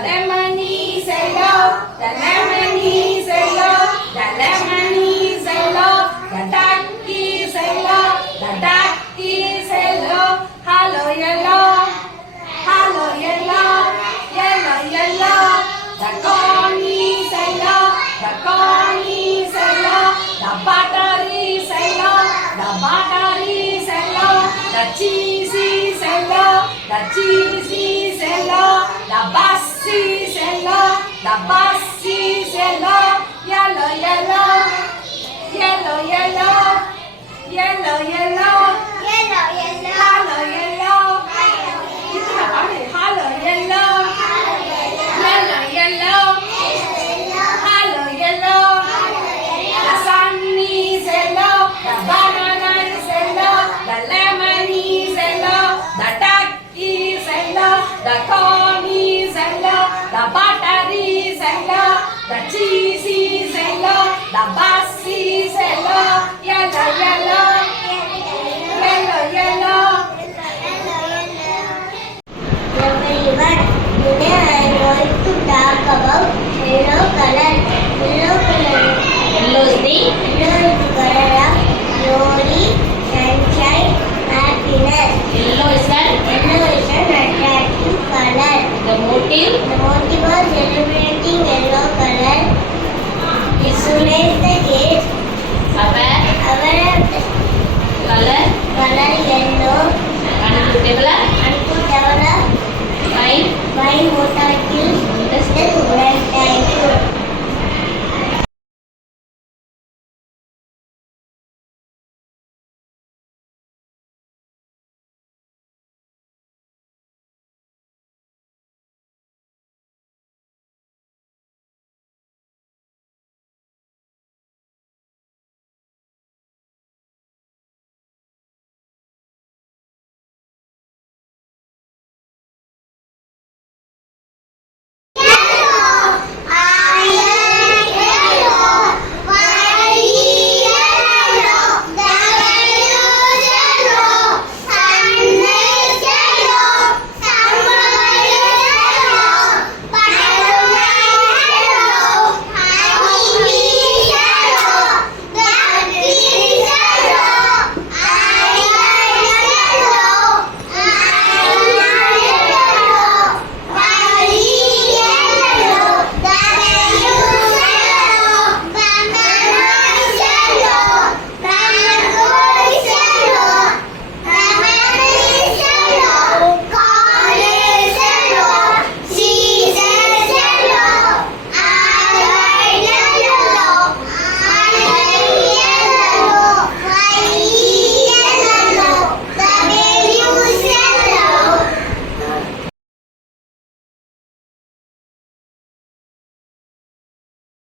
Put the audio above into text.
lemon is yellow, the lemon is yellow, the lemon is yellow, the duck is yellow, the duck is yellow. Hello yellow, hello yellow, yellow yellow. The corn is yellow, the corn is yellow, the butter is yellow, the butter is yellow, the cheese is yellow, the cheese is yellow, the bus is yellow, the bus is yellow, yellow yellow, yellow yellow, yellow yellow, hello yellow, hello yellow, yellow yellow, hello yellow, the sun is yellow, the banana is yellow, the lemon is yellow, the duck is yellow, the corn is yellow, the butter is yellow, the cheese is yellow, the butter